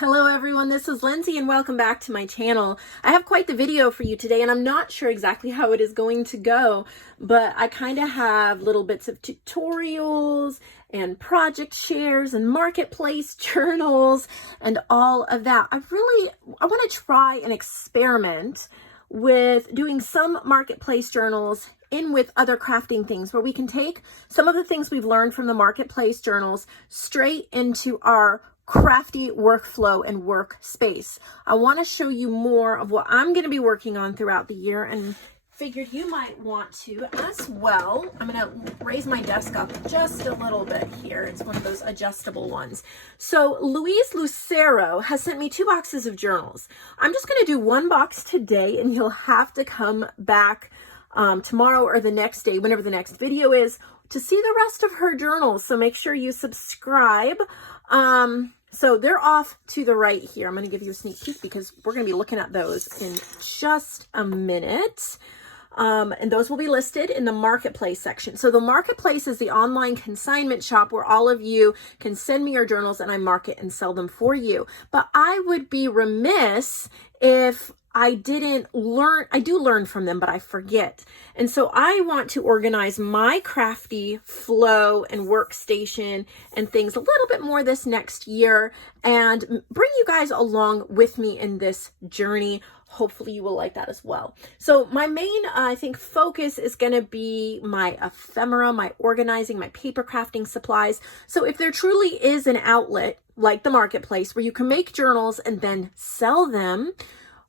Hello everyone, this is Lindsay and welcome back to my channel. I have quite the video for you today and I'm not sure exactly how it is going to go, but I kind of have little bits of tutorials and project shares and marketplace journals and all of that. I want to try an experiment with doing some marketplace journals in with other crafting things where we can take some of the things we've learned from the marketplace journals straight into our crafty workflow and workspace. I want to show you more of what I'm going to be working on throughout the year and figured you might want to as well. I'm going to raise my desk up just a little bit here. It's one of those adjustable ones. So Louise Lucero has sent me 2 boxes of journals. I'm just going to do one box today and you'll have to come back tomorrow or the next day, whenever the next video is, to see the rest of her journals. So make sure you subscribe. So they're off to the right here. I'm going to give you a sneak peek because we're going to be looking at those in just a minute. And those will be listed in the marketplace section. So the marketplace is the online consignment shop where all of you can send me your journals and I market and sell them for you. But I would be remiss if I didn't learn. I do learn from them, but I forget. And so I want to organize my crafty flow and workstation and things a little bit more this next year and bring you guys along with me in this journey. Hopefully you will like that as well. So my main, I think, focus is going to be my ephemera, my organizing, my paper crafting supplies. So if there truly is an outlet like the marketplace where you can make journals and then sell them,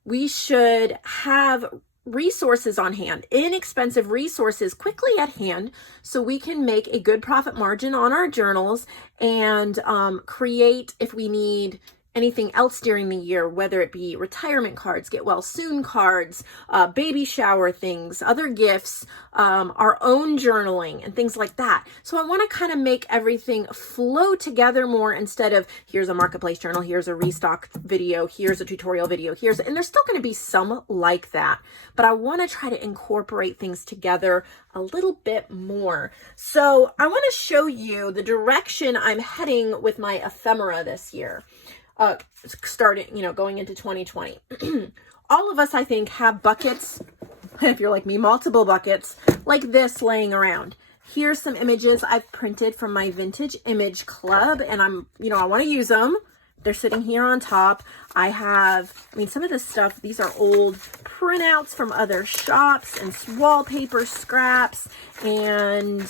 we should have resources on hand, inexpensive resources quickly at hand, so we can make a good profit margin on our journals and create, if we need anything else during the year, whether it be retirement cards, get well soon cards, baby shower things, other gifts, our own journaling and things like that. So I want to kind of make everything flow together more instead of here's a marketplace journal, here's a restock video, here's a tutorial video, and there's still going to be some like that, but I want to try to incorporate things together a little bit more. So I want to show you the direction I'm heading with my ephemera this year. Going into 2020. All of us, I think, have buckets, if you're like me, multiple buckets like this laying around. Here's some images I've printed from my vintage image club, and I want to use them. They're sitting here on top. Some of this stuff, these are old printouts from other shops and wallpaper scraps. And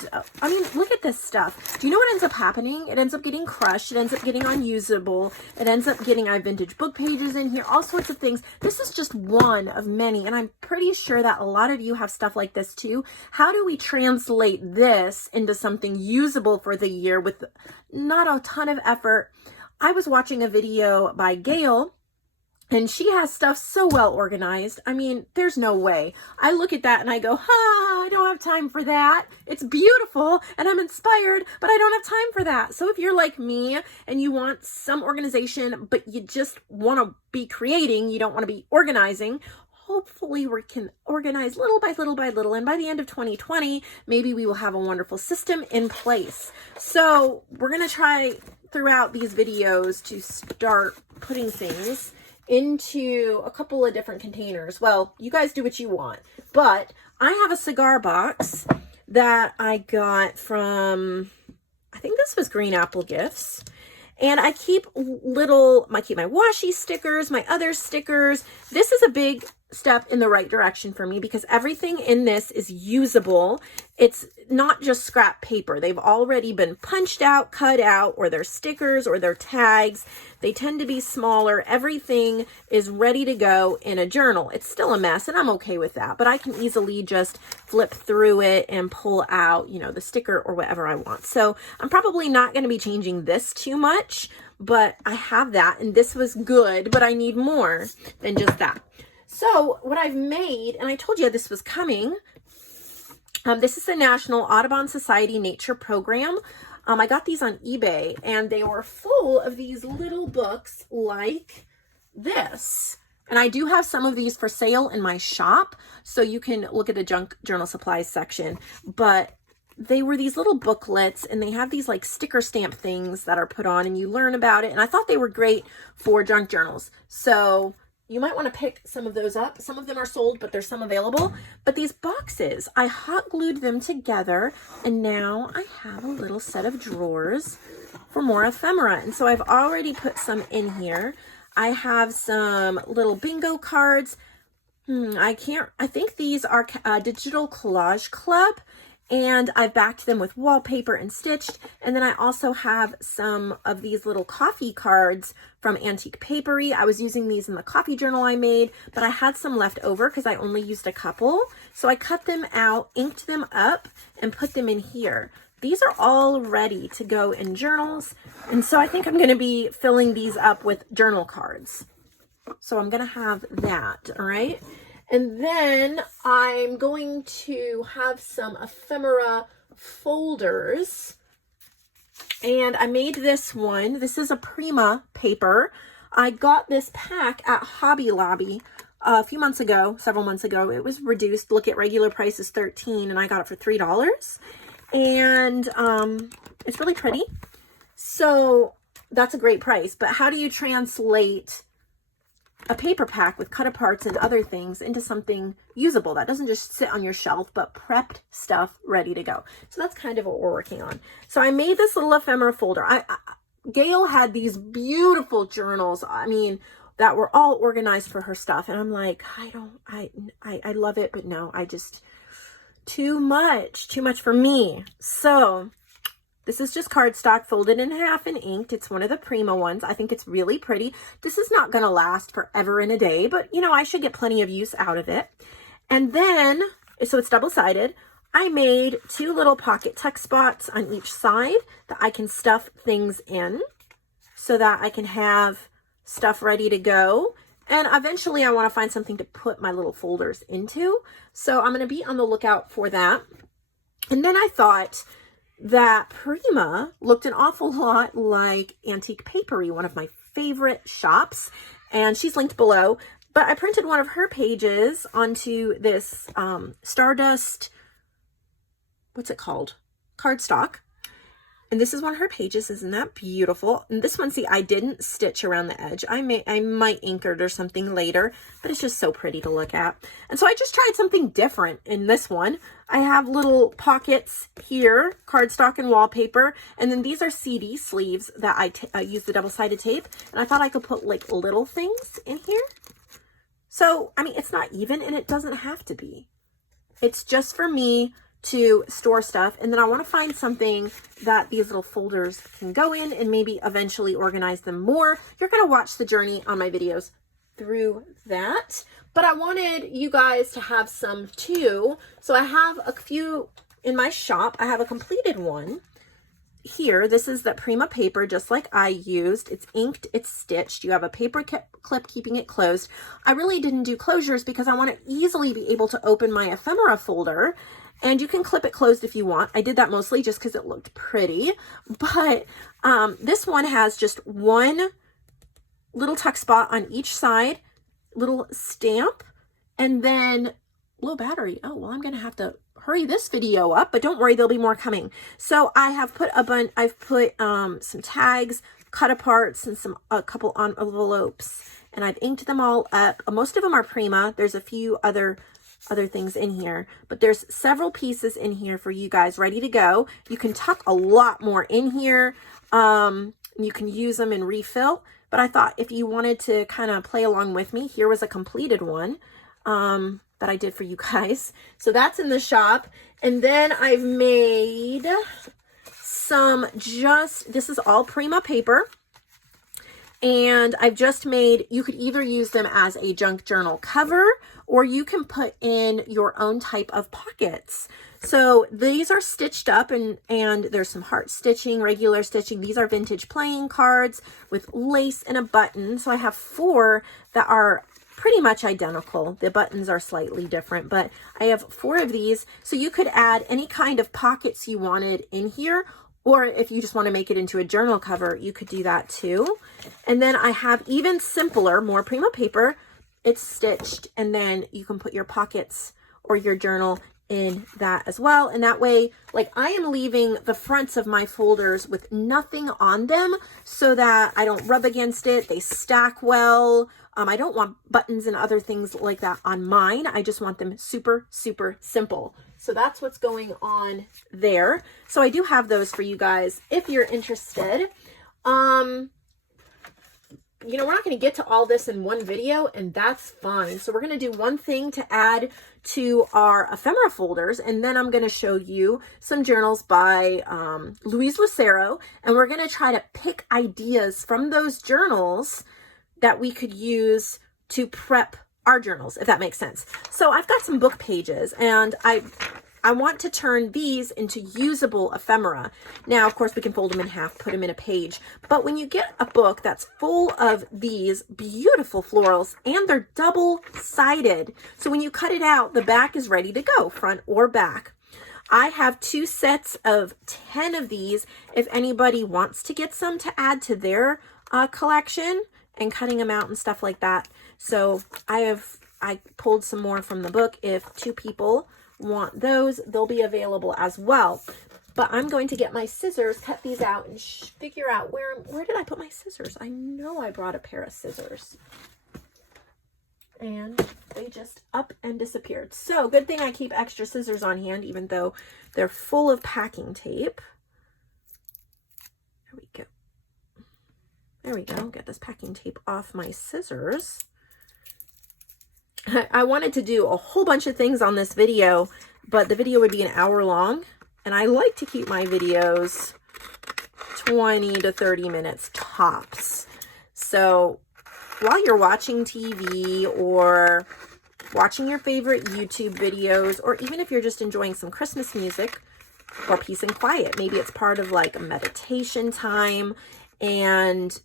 look at this stuff. Do you know what ends up happening? It ends up getting crushed. It ends up getting unusable. It ends up getting, I have vintage book pages in here, all sorts of things. This is just one of many. And I'm pretty sure that a lot of you have stuff like this too. How do we translate this into something usable for the year with not a ton of effort? I was watching a video by Gail and she has stuff so well organized. There's no way. I look at that and I go, I don't have time for that. It's beautiful and I'm inspired, but I don't have time for that. So if you're like me and you want some organization, but you just want to be creating, you don't want to be organizing, hopefully we can organize little by little by little. And by the end of 2020, maybe we will have a wonderful system in place. So we're going to try throughout these videos to start putting things into a couple of different containers. Well, you guys do what you want, but I have a cigar box that I got from, I think this was Green Apple Gifts. And I keep my washi stickers, my other stickers. This is a big step in the right direction for me because everything in this is usable. It's not just scrap paper. They've already been punched out, cut out, or they're stickers or they're tags. They tend to be smaller. Everything is ready to go in a journal. It's still a mess and I'm okay with that, but I can easily just flip through it and pull out, the sticker or whatever I want. So I'm probably not going to be changing this too much, but I have that and this was good, but I need more than just that. So what I've made, and I told you this was coming, this is the National Audubon Society Nature Program. I got these on eBay and they were full of these little books like this. And I do have some of these for sale in my shop, so you can look at the junk journal supplies section. But they were these little booklets, and they have these like sticker stamp things that are put on and you learn about it. And I thought they were great for junk journals. So you might want to pick some of those up. Some of them are sold, but there's some available. But these boxes, I hot glued them together, and now I have a little set of drawers for more ephemera. And so I've already put some in here. I have some little bingo cards. I think these are Digital Collage Club, and I've backed them with wallpaper and stitched. And then I also have some of these little coffee cards from Antique Paperie. I was using these in the coffee journal I made, but I had some left over because I only used a couple. So I cut them out, inked them up, and put them in here. These are all ready to go in journals. And so I think I'm going to be filling these up with journal cards. So I'm going to have that, all right? And then I'm going to have some ephemera folders. And I made this one. This is a Prima paper. I got this pack at Hobby Lobby a few months ago, several months ago. It was reduced. Look, at regular price is $13, and I got it for $3. And it's really pretty. So that's a great price. But how do you translate a paper pack with cut aparts and other things into something usable that doesn't just sit on your shelf, but prepped stuff ready to go? So that's kind of what we're working on. So I made this little ephemera folder. Gail had these beautiful journals, I mean, that were all organized for her stuff. And I'm like, I love it, but no, too much for me. So this is just cardstock folded in half and inked. It's one of the Prima ones. I think it's really pretty. This is not going to last forever and a day, but you know, I should get plenty of use out of it. And then, so it's double-sided. I made 2 little pocket tuck spots on each side that I can stuff things in so that I can have stuff ready to go. And eventually I want to find something to put my little folders into. So I'm going to be on the lookout for that. And then I thought that Prima looked an awful lot like Antique Paperie, one of my favorite shops. And she's linked below. But I printed one of her pages onto this Stardust, what's it called? Cardstock. And this is one of her pages. Isn't that beautiful? And this one, see, I didn't stitch around the edge. I might ink it or something later, but it's just so pretty to look at. And so I just tried something different in this one. I have little pockets here, cardstock and wallpaper. And then these are CD sleeves that I use the double-sided tape. And I thought I could put like little things in here. So, I mean, it's not even, and it doesn't have to be. It's just for me to store stuff. And then I want to find something that these little folders can go in and maybe eventually organize them more. You're going to watch the journey on my videos through that. But I wanted you guys to have some too. So I have a few in my shop. I have a completed one here. This is the Prima paper, just like I used. It's inked, it's stitched. You have a paper clip keeping it closed. I really didn't do closures because I want to easily be able to open my ephemera folder. And you can clip it closed if you want. I did that mostly just because it looked pretty. But this one has just one little tuck spot on each side, little stamp, and then low battery. Oh, well, I'm going to have to hurry this video up, but don't worry, there'll be more coming. So I have put I've put some tags, cut aparts, and a couple on envelopes, and I've inked them all up. Most of them are Prima. There's a few other things in here, but there's several pieces in here for you guys ready to go. You can tuck a lot more in here. You can use them and refill, but I thought if you wanted to kind of play along with me, here was a completed one that I did for you guys. So that's in the shop. And then I've made this is all Prima paper. And I've just made, you could either use them as a junk journal cover, or you can put in your own type of pockets. So these are stitched up and there's some heart stitching, regular stitching. These are vintage playing cards with lace and a button. So I have 4 that are pretty much identical. The buttons are slightly different, but I have 4 of these. So you could add any kind of pockets you wanted in here, or if you just want to make it into a journal cover, you could do that too. And then I have even simpler, more Prima paper. It's stitched, and then you can put your pockets or your journal in that as well. And that way, like, I am leaving the fronts of my folders with nothing on them so that I don't rub against it. They stack well. I don't want buttons and other things like that on mine. I just want them super, super simple. So that's what's going on there. So I do have those for you guys if you're interested. You know, we're not going to get to all this in one video, and that's fine. So we're going to do one thing to add to our ephemera folders, and then I'm going to show you some journals by Louise Lucero, and we're going to try to pick ideas from those journals that we could use to prep our journals, if that makes sense. So I've got some book pages, and I want to turn these into usable ephemera. Now, of course, we can fold them in half, put them in a page. But when you get a book that's full of these beautiful florals, and they're double-sided, so when you cut it out, the back is ready to go, front or back. I have 2 sets of 10 of these if anybody wants to get some to add to their collection and cutting them out and stuff like that. So I pulled some more from the book. If 2 people want those, they'll be available as well. But I'm going to get my scissors, cut these out, and figure out where did I put my scissors? I know I brought a pair of scissors, and they just up and disappeared. So good thing I keep extra scissors on hand, even though they're full of packing tape. There we go. There we go. Get this packing tape off my scissors. I wanted to do a whole bunch of things on this video, but the video would be an hour long, and I like to keep my videos 20 to 30 minutes tops. So while you're watching TV or watching your favorite YouTube videos, or even if you're just enjoying some Christmas music or peace and quiet, maybe it's part of like a meditation time, and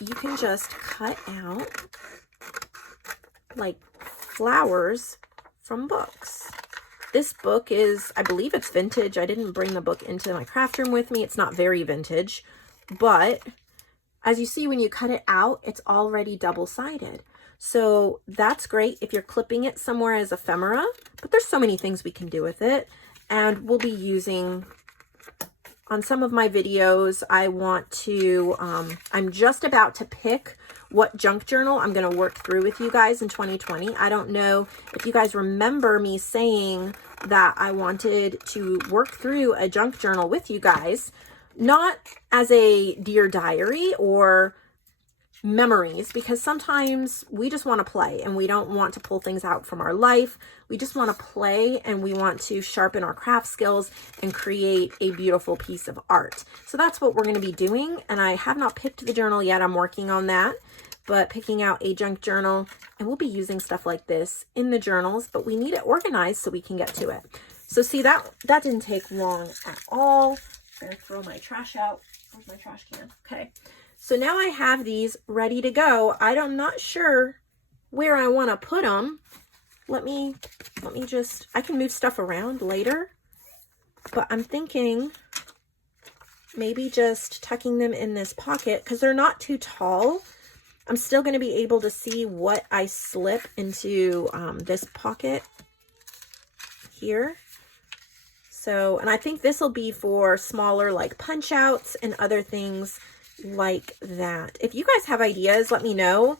you can just cut out like flowers from books. This book is, I believe it's vintage. I didn't bring the book into my craft room with me. It's not very vintage, but as you see, when you cut it out, it's already double-sided. So that's great if you're clipping it somewhere as ephemera, but there's so many things we can do with it. And we'll be using, on some of my videos, I'm just about to pick what junk journal I'm going to work through with you guys in 2020. I don't know if you guys remember me saying that I wanted to work through a junk journal with you guys, not as a Dear Diary or memories, because sometimes we just want to play and we don't want to pull things out from our life. We just want to play and we want to sharpen our craft skills and create a beautiful piece of art. So that's what we're going to be doing, and I have not picked the journal yet. I'm working on that, but picking out a junk journal, and we'll be using stuff like this in the journals, but we need it organized so we can get to it. So see, that didn't take long at all. I'm going to throw my trash out. Where's my trash can? Okay. So now I have these ready to go. I'm not sure where I want to put them. Let me just, I can move stuff around later, but I'm thinking maybe just tucking them in this pocket because they're not too tall. I'm still going to be able to see what I slip into this pocket here. So, and I think this will be for smaller like punch outs and other things like that. If you guys have ideas, let me know.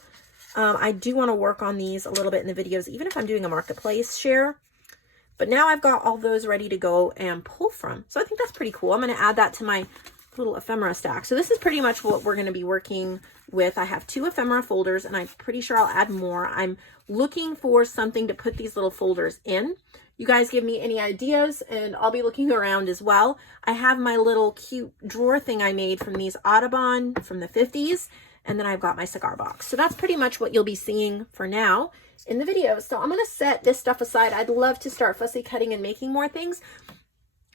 I do want to work on these a little bit in the videos, even if I'm doing a marketplace share. But now I've got all those ready to go and pull from. So I think that's pretty cool. I'm going to add that to my little ephemera stack. So this is pretty much what we're going to be working with. I have 2 ephemera folders, and I'm pretty sure I'll add more. I'm looking for something to put these little folders in. You guys give me any ideas, and I'll be looking around as well. I have my little cute drawer thing I made from these Audubon from the 50s, and then I've got my cigar box. So that's pretty much what you'll be seeing for now in the video. So I'm going to set this stuff aside. I'd love to start fussy cutting and making more things.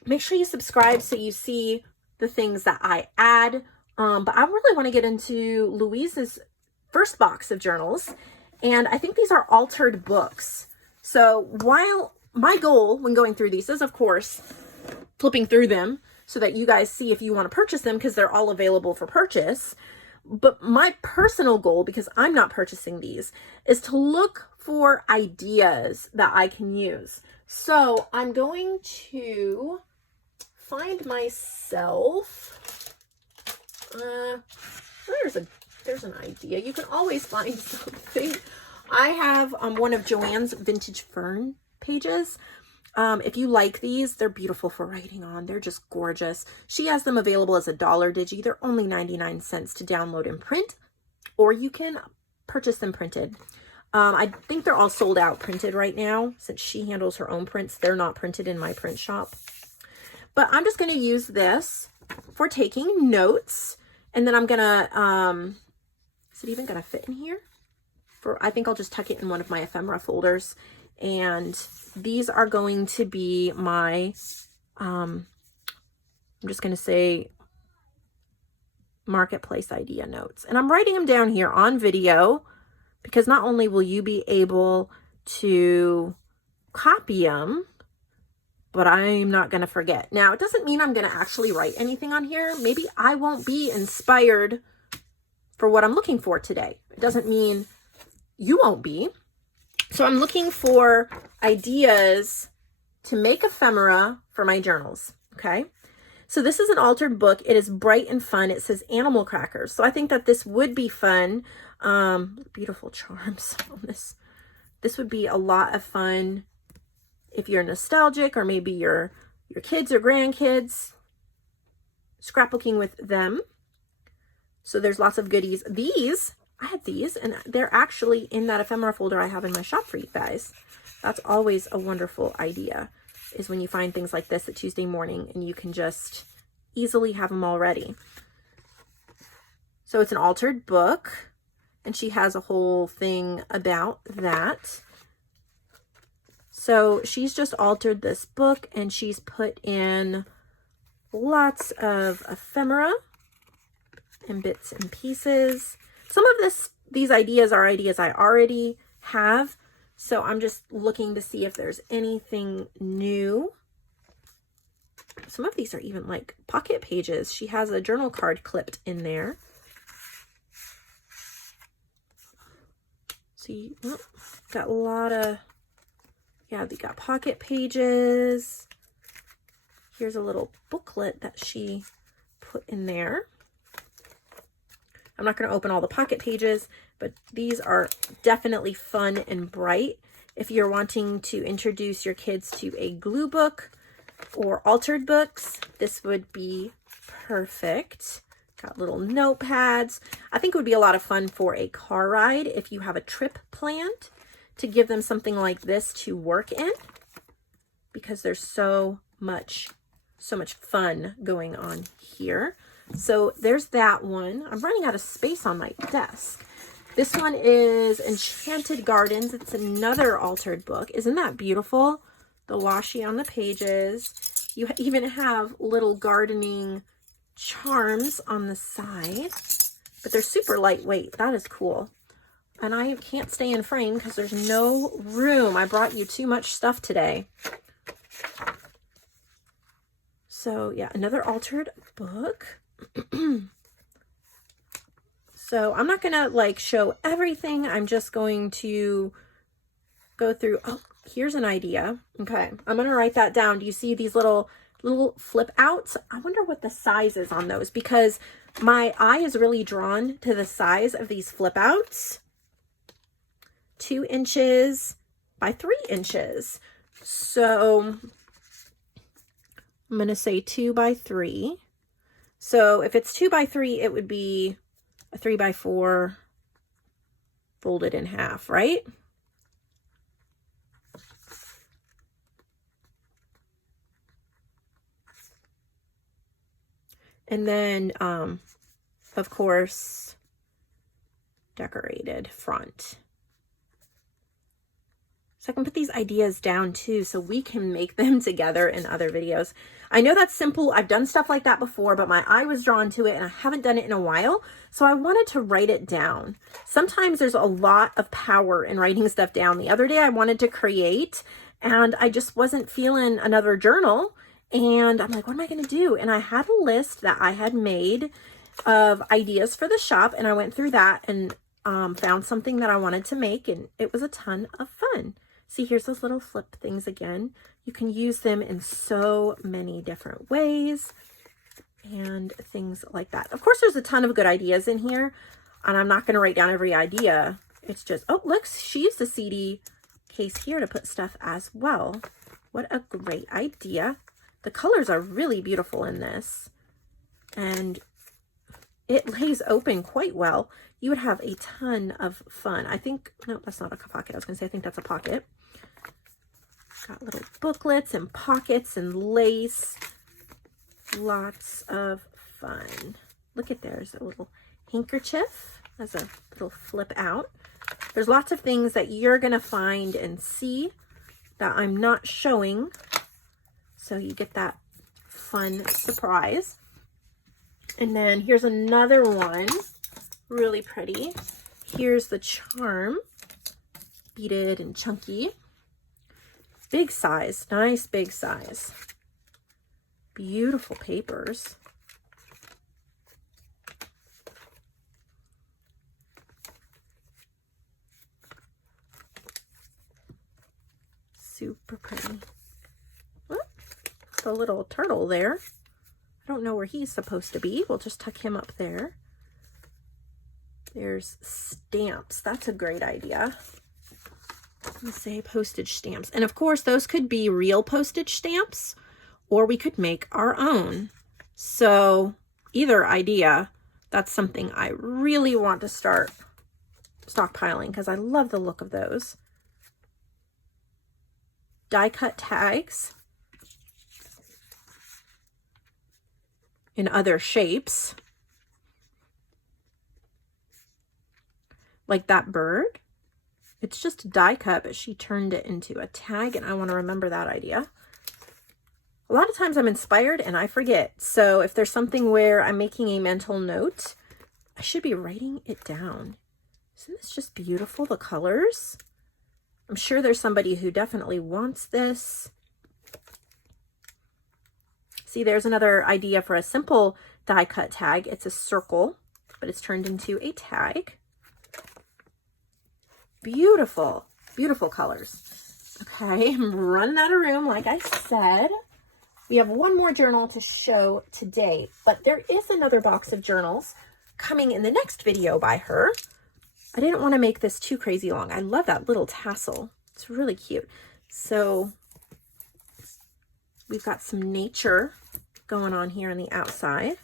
Make sure you subscribe so you see the things that I add. But I really want to get into Louise's first box of journals, and I think these are altered books. So while my goal when going through these is, of course, flipping through them so that you guys see if you want to purchase them because they're all available for purchase. But my personal goal, because I'm not purchasing these, is to look for ideas that I can use. So I'm going to find myself, there's an idea. You can always find something. I have one of JoAnn's vintage fern pages. If you like these, they're beautiful for writing on. They're just gorgeous. She has them available as a $1 digi. They're only 99 cents to download and print, or you can purchase them printed. I think they're all sold out printed right now. Since she handles her own prints, they're not printed in my print shop. But I'm just going to use this for taking notes. And then I'm going to, is it even going to fit in here? I think I'll just tuck it in one of my ephemera folders. And these are going to be my, I'm just going to say marketplace idea notes. And I'm writing them down here on video, because not only will you be able to copy them, but I'm not going to forget. Now, it doesn't mean I'm going to actually write anything on here. Maybe I won't be inspired for what I'm looking for today. It doesn't mean you won't be. So I'm looking for ideas to make ephemera for my journals, okay? So this is an altered book. It is bright and fun. It says animal crackers. So I think that this would be fun. Beautiful charms on this. This would be a lot of fun if you're nostalgic, or maybe your kids or grandkids, scrapbooking with them. So there's lots of goodies. These, I had these, and they're actually in that ephemera folder I have in my shop for you guys. That's always a wonderful idea, is when you find things like this at Tuesday morning and you can just easily have them all ready. So it's an altered book, and she has a whole thing about that. So she's just altered this book, and she's put in lots of ephemera and bits and pieces. Some of these ideas are ideas I already have, so I'm just looking to see if there's anything new. Some of these are even like pocket pages. She has a journal card clipped in there. See, oh, got a lot of, yeah, they got pocket pages. Here's a little booklet that she put in there. I'm not going to open all the pocket pages, but these are definitely fun and bright. If you're wanting to introduce your kids to a glue book or altered books, this would be perfect. Got little notepads. I think it would be a lot of fun for a car ride if you have a trip planned, to give them something like this to work in, because there's so much fun going on here. So there's that one. I'm running out of space on my desk. This one is Enchanted Gardens. It's another altered book. Isn't that beautiful? The washi on the pages. You even have little gardening charms on the side, but they're super lightweight. That is cool. And I can't stay in frame because there's no room. I brought you too much stuff today. So yeah, another altered book. So I'm not gonna like show everything. I'm just going to go through. Oh, here's an idea. Okay, I'm gonna write that down. Do you see these little flip outs? I wonder what the size is on those, because my eye is really drawn to the size of these flip outs. 2 inches by 3 inches. So I'm going to say 2 by 3. So if it's 2 by 3, it would be a 3 by 4 folded in half, right? And then, of course, decorated front. So I can put these ideas down too, so we can make them together in other videos. I know that's simple. I've done stuff like that before, but my eye was drawn to it and I haven't done it in a while. So I wanted to write it down. Sometimes there's a lot of power in writing stuff down. The other day I wanted to create and I just wasn't feeling another journal. And I'm like, what am I going to do? And I had a list that I had made of ideas for the shop, and I went through that and found something that I wanted to make, and it was a ton of fun. See, here's those little flip things again. You can use them in so many different ways and things like that. Of course, there's a ton of good ideas in here, and I'm not going to write down every idea. It's just, oh, look, she used a CD case here to put stuff as well. What a great idea. The colors are really beautiful in this, and it lays open quite well. You would have a ton of fun. I think, no, that's not a pocket. I was going to say, I think that's a pocket. Got little booklets and pockets and lace. Lots of fun. Look at there's a little handkerchief as a little flip out. There's lots of things that you're going to find and see that I'm not showing. So you get that fun surprise. And then here's another one, really pretty. Here's the charm, beaded and chunky. Big size, nice big size. Beautiful papers. Super pretty. Whoop, the little turtle there. I don't know where he's supposed to be. We'll just tuck him up there. There's stamps. That's a great idea. Let's say postage stamps. And of course, those could be real postage stamps, or we could make our own. So either idea, that's something I really want to start stockpiling because I love the look of those. Die cut tags in other shapes. Like that bird. It's just a die cut, but she turned it into a tag, and I want to remember that idea. A lot of times I'm inspired and I forget. So if there's something where I'm making a mental note, I should be writing it down. Isn't this just beautiful, the colors? I'm sure there's somebody who definitely wants this. See, there's another idea for a simple die cut tag. It's a circle, but it's turned into a tag. Beautiful, beautiful colors. Okay, I'm running out of room, like I said. We have one more journal to show today, but there is another box of journals coming in the next video by her. I didn't want to make this too crazy long. I love that little tassel. It's really cute. So we've got some nature going on here on the outside.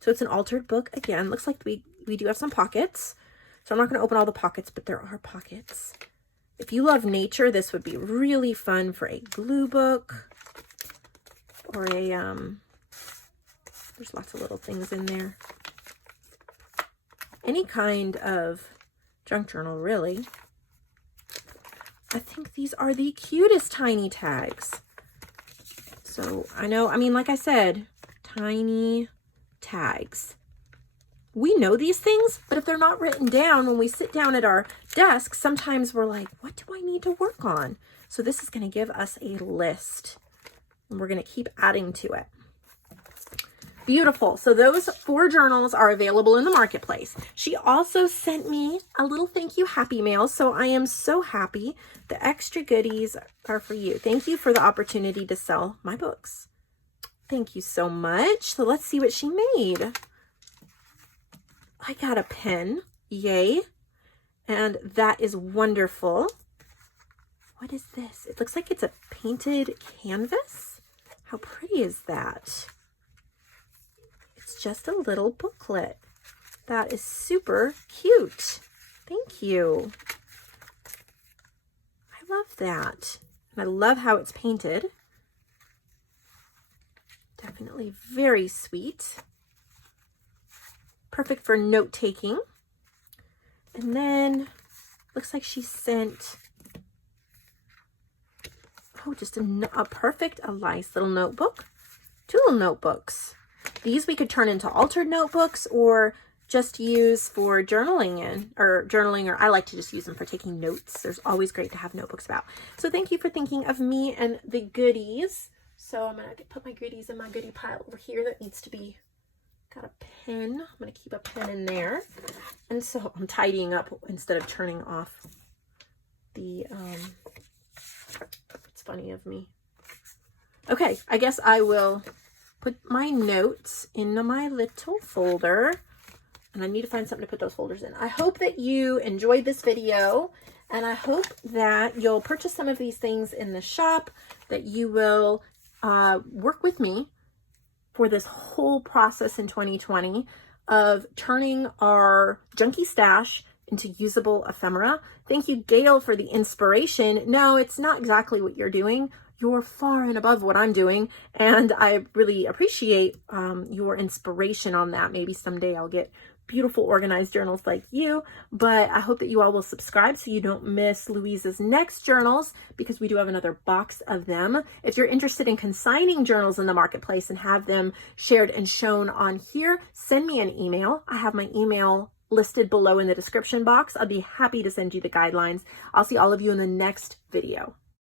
So it's an altered book. Again, looks like we do have some pockets. So I'm not going to open all the pockets, but there are pockets. If you love nature, this would be really fun for a glue book or a, there's lots of little things in there. Any kind of junk journal, really. I think these are the cutest tiny tags. So I know, I mean, like I said, tiny tags. We know these things, but if they're not written down when we sit down at our desk, sometimes we're like, what do I need to work on? So this is going to give us a list, and we're going to keep adding to it. Beautiful. So those 4 journals are available in the marketplace. She also sent me a little thank you happy mail. So I am so happy. The extra goodies are for you. Thank you for the opportunity to sell my books. Thank you so much. So let's see what she made. I got a pen. Yay. And that is wonderful. What is this? It looks like it's a painted canvas. How pretty is that? It's just a little booklet. That is super cute. Thank you. I love that. And I love how it's painted. Definitely very sweet. Perfect for note taking. And then looks like she sent, oh, just a nice little notebook. 2 little notebooks. These we could turn into altered notebooks or just use for journaling or I like to just use them for taking notes. There's always great to have notebooks about. So thank you for thinking of me and the goodies. So I'm gonna put my goodies in my goodie pile over here that needs to be, got a pen. I'm going to keep a pen in there. And so I'm tidying up instead of turning off the, it's funny of me. Okay, I guess I will put my notes into my little folder, and I need to find something to put those folders in. I hope that you enjoyed this video, and I hope that you'll purchase some of these things in the shop, that you will work with me for this whole process in 2020 of turning our junky stash into usable ephemera. Thank you, Gail, for the inspiration. No, it's not exactly what you're doing. You're far and above what I'm doing, and I really appreciate your inspiration on that. Maybe someday I'll get beautiful organized journals like you, but I hope that you all will subscribe so you don't miss Louise's next journals, because we do have another box of them. If you're interested in consigning journals in the marketplace and have them shared and shown on here, send me an email. I have my email listed below in the description box. I'll be happy to send you the guidelines. I'll see all of you in the next video.